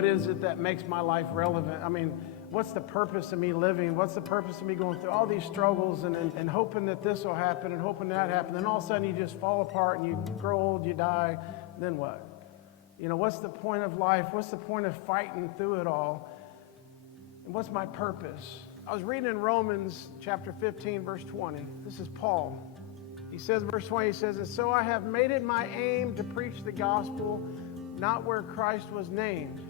what is it that makes my life relevant? I mean, what's the purpose of me living? What's the purpose of me going through all these struggles and hoping that this will happen and hoping that happen? Then all of a sudden you just fall apart and you grow old, you die. Then what? What's the point of life? What's the point of fighting through it all? And what's my purpose? I was reading in Romans chapter 15, verse 20. This is Paul. He says, verse 20, he says, "And so I have made it my aim to preach the gospel, not where Christ was named,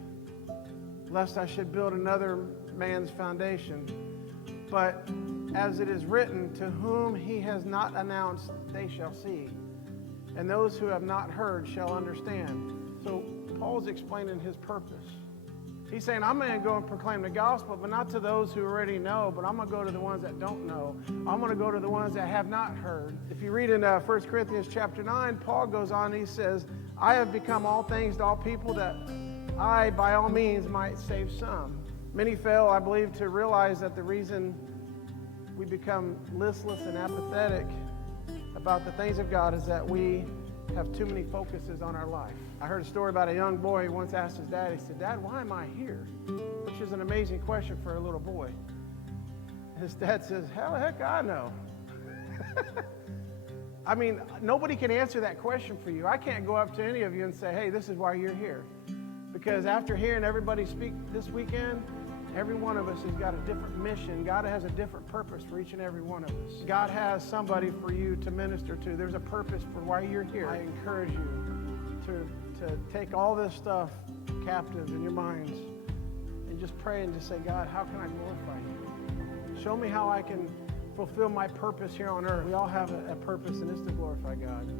lest I should build another man's foundation. But as it is written, to whom he has not announced, they shall see. And those who have not heard shall understand." So Paul's explaining his purpose. He's saying, I'm going to go and proclaim the gospel, but not to those who already know, but I'm going to go to the ones that don't know. I'm going to go to the ones that have not heard. If you read in 1 Corinthians chapter 9, Paul goes on and he says, "I have become all things to all people that I, by all means, might save some." Many fail, I believe, to realize that the reason we become listless and apathetic about the things of God is that we have too many focuses on our life. I heard a story about a young boy who once asked his dad, he said, "Dad, why am I here?" Which is an amazing question for a little boy. His dad says, "How the heck I know?" I mean, nobody can answer that question for you. I can't go up to any of you and say, "Hey, this is why you're here." Because after hearing everybody speak this weekend, every one of us has got a different mission. God has a different purpose for each and every one of us. God has somebody for you to minister to. There's a purpose for why you're here. I encourage you to take all this stuff captive in your minds and just pray and just say, "God, how can I glorify you? Show me how I can fulfill my purpose here on earth." We all have a purpose, and it's to glorify God.